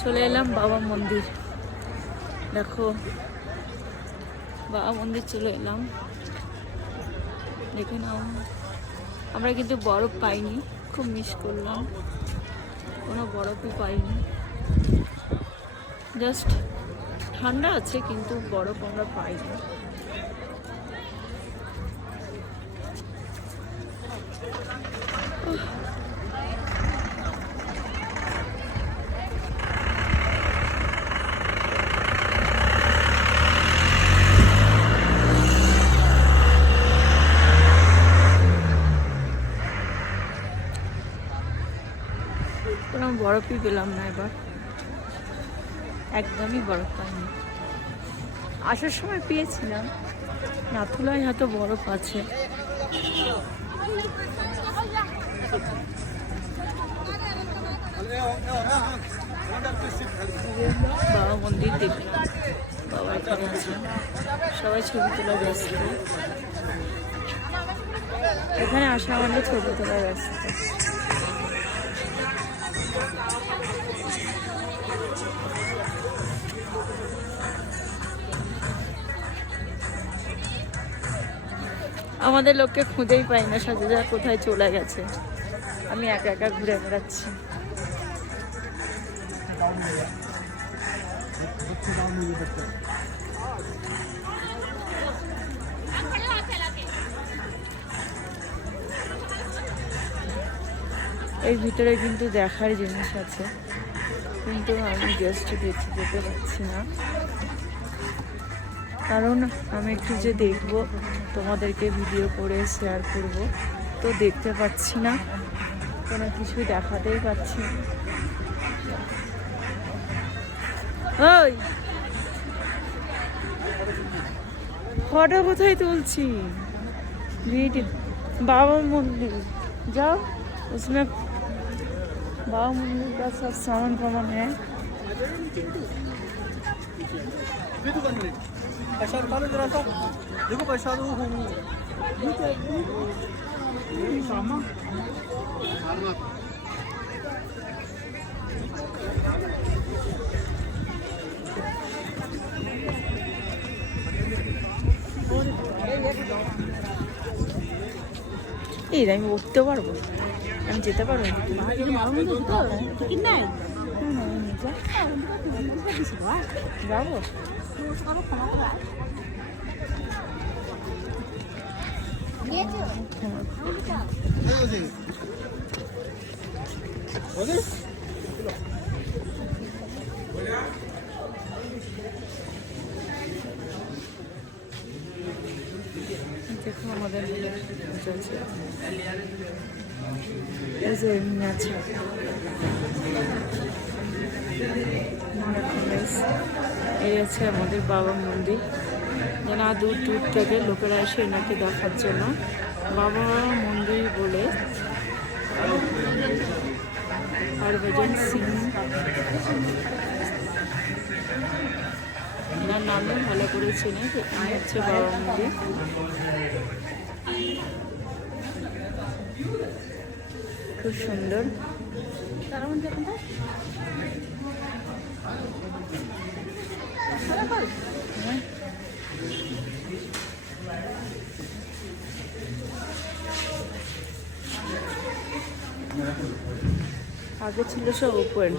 চলে এলাম বাবা মন্দির। দেখো বাবা মন্দির চলে এলাম। দেখে নাও, আমরা কিন্তু বরফ পাইনি, খুব মিস করলাম, কোনো বরফই পাইনি। জাস্ট ঠান্ডা আছে কিন্তু বরফ আমরা পাইনি। কোনো বরফই পেলাম না এবার, একদমই বরফ পাইনি। আসার সময় পেয়েছিলাম, নাথুলায় হয়তো বরফ আছে। বাবা মন্দির দেখলাম, বাবা এখানে আছে, সবাই ছবি তোলা ব্যস্ত। এখানে আসা আমাদের ছবি তোলা ব্যস্ত। আমাদের লোককে খুঁজেই পাই না, সাজেদা কোথায় চলে গেছে। আমি একা একা ঘুরে বেড়াচ্ছি। এই ভিতরে কিন্তু দেখার জিনিস আছে, কিন্তু আমি জাস্ট দেখতে যেতে পারছি না, কারণ আমি একটু যে দেখবো, তোমাদেরকে ভিডিও করে শেয়ার করব, তো দেখতে পাচ্ছি না, কোনো কিছুই দেখাতেই পাচ্ছি না। ওই ফটো কোথায় তুলছি? ভিডিও बाबा मंदिर जाओ, उसमें बाबा मंदिर का सब सामान वामान है। देखो पैसा दो এই আমি উঠতে পারবো, আমি যেতে পারবো। যাবো দেখো আমাদের চলছে, এই যে এমনি আছে। এই আছে আমাদের বাবা মন্দির, যেন দূর দূর থেকে লোকেরা এসে এনাকে দেখার জন্য বাবা মন্দির বলে। হরভজন সিং এনার নামে ভালো করে চেনে, এখানে হচ্ছে বাবা মন্দির। খুব সুন্দর। আগে ছিল সব ওপেন,